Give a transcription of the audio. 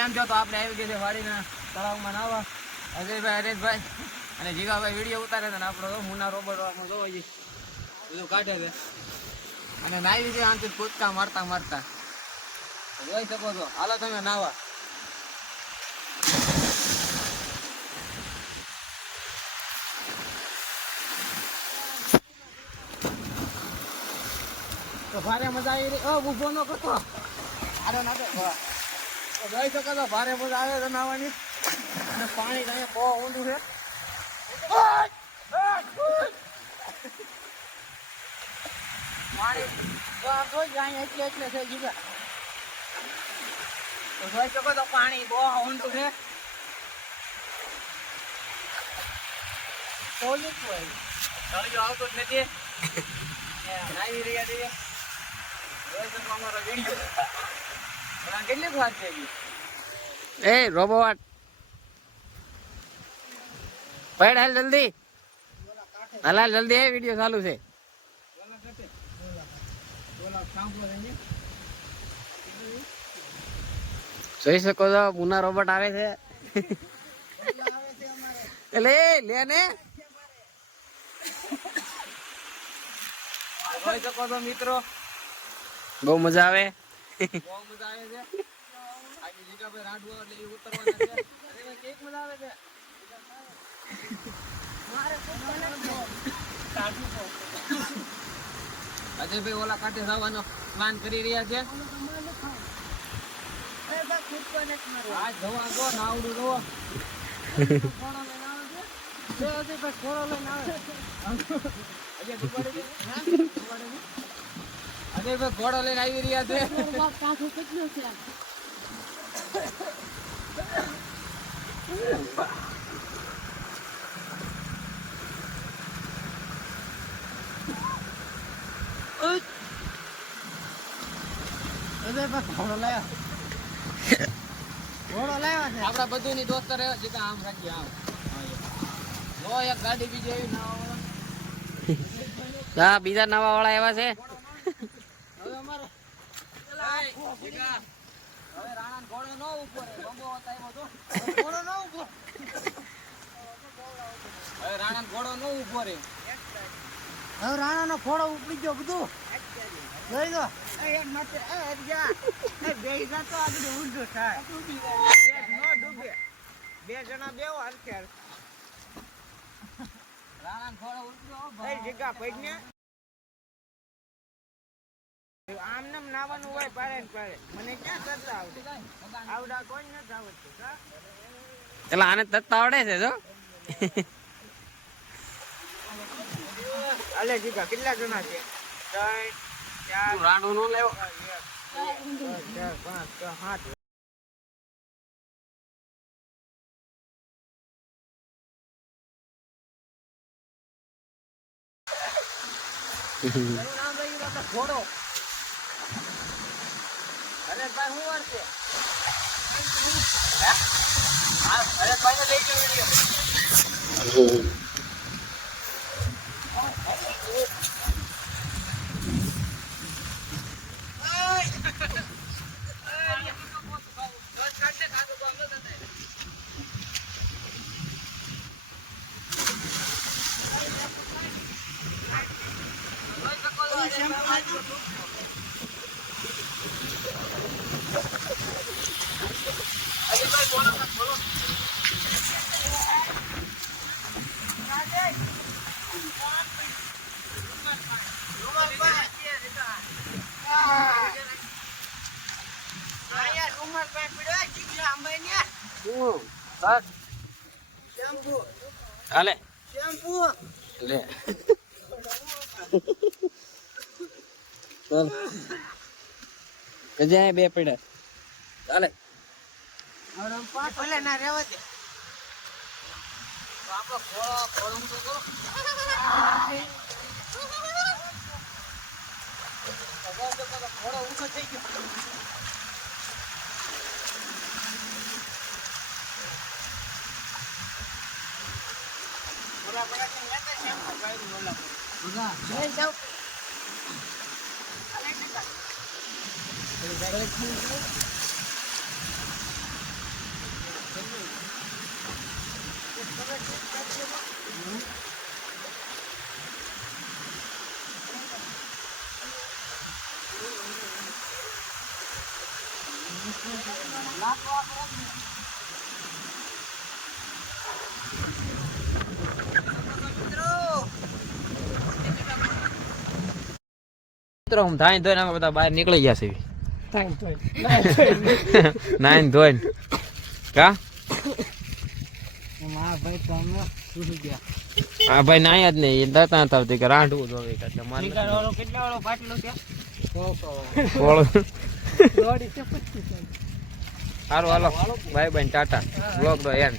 કેમ છો? તો આપણે આવી ગયા છે વાડીના તળાવમાં નાવા. અજયભાઈ, હરેશભાઈ અને જીગાભાઈ વિડીયો ઉતારે છે ને આપણો મુના રોબોટ જોઈ બધું કાઢે છે અને નાવી છે આમથી કૂદકા મારતા મારતા જોઈ શકો છો. હાલો તમે નાવા. તો ભારે મજા આવી રહી. ઊભો ન કરતો આરો નાખે. જોઈ શકો છો ભારે મજા આવે છે નાવાની. અને પાણી અહીંયા બહુ ઊંડું છે. પાણી જોઈ અહીંયા એટલે છે જીગા. તો જોઈ શકો છો પાણી બહુ ઊંડું છે. તળિયો આવતો જ નથી. નાવી રહ્યા છીએ. જોઈ શકો અમારો વિડીયો. કેટલીક વાત થઈ ગઈ. એ રોબોટ પડ હાલ જલ્દી. હાલ જલ્દી. એ વિડીયો ચાલુ છે. જોઈ શકો છો મુના રોબોટ આવે છે. લે ને જોઈ શકો છો મિત્રો. બહુ મજા આવે. બહુ મજા આવે છે. આજે જીગાભાઈ રાંડવો એટલે એ ઉતરવાના છે. અરે કેક મજા આવે છે. અજયભાઈ ઓલા કાંઠે જવાનો પ્લાન કરી રહ્યા છે. આ જવા દો નાવડું જવો. અજયભાઈ ઘોડો લઈને આવી રહ્યા છે. આપડા બધું ની દોસ્ત રહ્યો છે. આમ રાખીએ આમ એક ગાડી બીજી એવી નાવા બીજા નવા વાળા એવા છે. હવે અમારે હવે રાણા ઘોડો નો ઉભો રહે. ઘોડો નો ઉભો. હવે રાણા ઘોડો નો ઉભો રહે. હવે રાણા નો ઘોડો ઉપડી ગયો બધું જોઈ દો. બે જણા બેવો હરખે રાણા ઘોડો ઉતર્યો. આમ નામ નાવાનું હોય પાડે ને પાડે. મને ક્યાં તરતા આવડે? આવડા કોઈ નથી આવડતું. એટલે આને તરતા આવડે છે જો. અલે જીગા કેટલા જણા છે? 3 4 રાણો નો લેવો. 5 6 7 નામ લઈ ઘોડો. અરે ભાઈ હું વાર છે. અરે ભાઈ લઈ ગયો. હાલે શેમ્પુ લે. ચાલ કજે બે પડ્યા. ચાલે ભલે ના રહેવા દે. આપણો ઘોડો તો કરો. ઘોડો ઊંચો થઈ ગયો. મિત્રો હું ધાઈ ધોઈને અમે બધા બહાર નીકળી ગયા છે Thank you. નાઈન ધોઈને કા હા ભાઈ નાયા જ નહીં એ દાતા હતા કે રાંઢવું જોવે એટલે મારે કેટલા વાળો પાટલો ત્યાં સારું હાલો બાય બાય ટાટા બ્લોગ નો એન્ડ